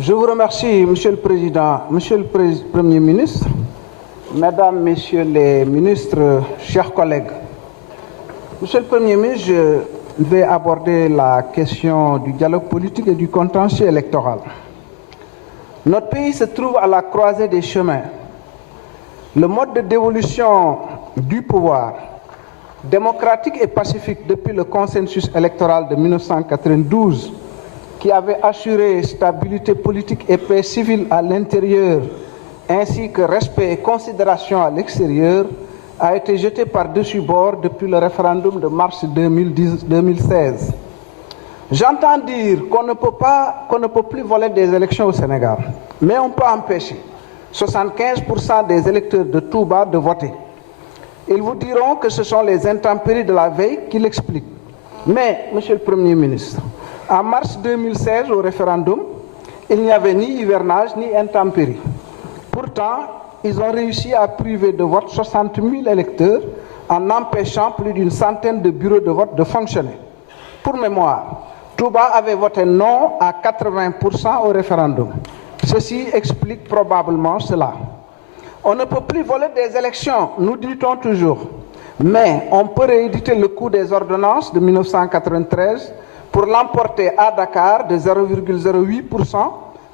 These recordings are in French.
Je vous remercie, Monsieur le Président, Monsieur le Premier ministre, Mesdames, Messieurs les ministres, chers collègues. Monsieur le Premier ministre, je vais aborder la question du dialogue politique et du contentieux électoral. Notre pays se trouve à la croisée des chemins. Le mode de dévolution du pouvoir, démocratique et pacifique depuis le consensus électoral de 1992, qui avait assuré stabilité politique et paix civile à l'intérieur, ainsi que respect et considération à l'extérieur, a été jeté par-dessus bord depuis le référendum de mars 2016. J'entends dire qu'on ne peut plus voler des élections au Sénégal, mais on peut empêcher 75% des électeurs de Touba de voter. Ils vous diront que ce sont les intempéries de la veille qui l'expliquent. Mais, Monsieur le Premier ministre, en mars 2016, au référendum, il n'y avait ni hivernage ni intempéries. Pourtant, ils ont réussi à priver de vote 60 000 électeurs en empêchant plus d'une centaine de bureaux de vote de fonctionner. Pour mémoire, Touba avait voté non à 80% au référendum. Ceci explique probablement cela. On ne peut plus voler des élections, nous dit-on toujours. Mais on peut rééditer le coût des ordonnances de 1993 pour l'emporter à Dakar de 0,08%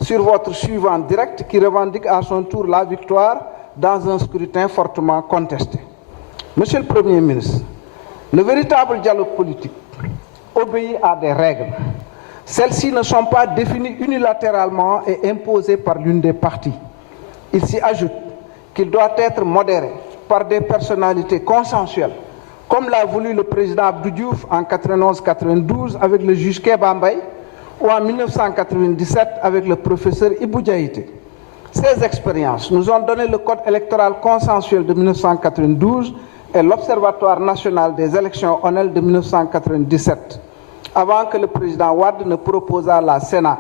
sur votre suivant direct qui revendique à son tour la victoire dans un scrutin fortement contesté. Monsieur le Premier ministre, le véritable dialogue politique obéit à des règles. Celles-ci ne sont pas définies unilatéralement et imposées par l'une des parties. Il s'y ajoute qu'il doit être modéré par des personnalités consensuelles, comme l'a voulu le président Abdou Diouf en 91-92 avec le juge Kéba Mbaye ou en 1997 avec le professeur Ibou Diaïté. Ces expériences nous ont donné le code électoral consensuel de 1992 et l'Observatoire national des élections ONEL de 1997, avant que le président Wade ne proposât la Sénat,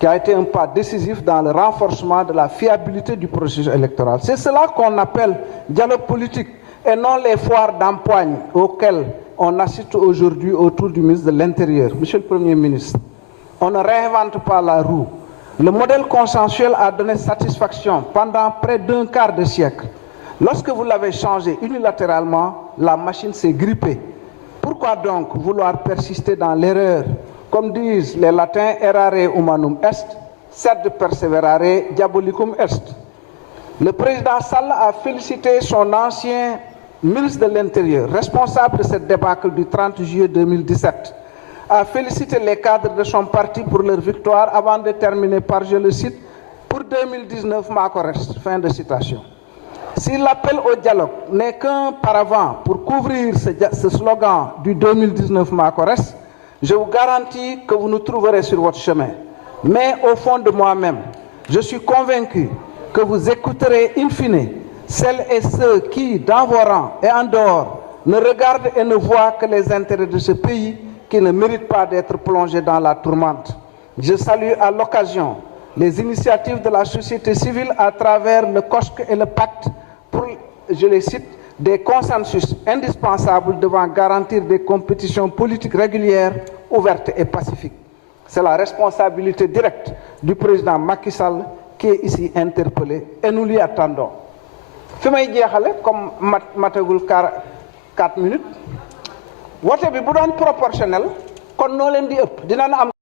qui a été un pas décisif dans le renforcement de la fiabilité du processus électoral. C'est cela qu'on appelle dialogue politique et non les foires d'empoigne auxquelles on assiste aujourd'hui autour du ministre de l'Intérieur. Monsieur le Premier ministre, on ne réinvente pas la roue. Le modèle consensuel a donné satisfaction pendant près d'un quart de siècle. Lorsque vous l'avez changé unilatéralement, la machine s'est grippée. Pourquoi donc vouloir persister dans l'erreur? Comme disent les latins, errare humanum est, sed perseverare diabolicum est. Le président Sall a félicité son ancien ministre de l'Intérieur, responsable de cette débâcle du 30 juillet 2017, a félicité les cadres de son parti pour leur victoire avant de terminer par, je le cite, pour 2019, Mako reste. Fin de citation. Si l'appel au dialogue n'est qu'un paravent pour couvrir ce slogan du 2019 Mako reste, je vous garantis que vous nous trouverez sur votre chemin. Mais au fond de moi-même, je suis convaincu que vous écouterez in fine celles et ceux qui, dans vos rangs et en dehors, ne regardent et ne voient que les intérêts de ce pays qui ne méritent pas d'être plongés dans la tourmente. Je salue à l'occasion les initiatives de la société civile à travers le COSC et le pacte pour, je les cite, des consensus indispensables devant garantir des compétitions politiques régulières, ouvertes et pacifiques. C'est la responsabilité directe du président Macky Sall qui est ici interpellé et nous l'y attendons. fi may jeexale comme matagul 4 minutes wote bi bu doon proportionnel kon noo leen di ëpp dina na am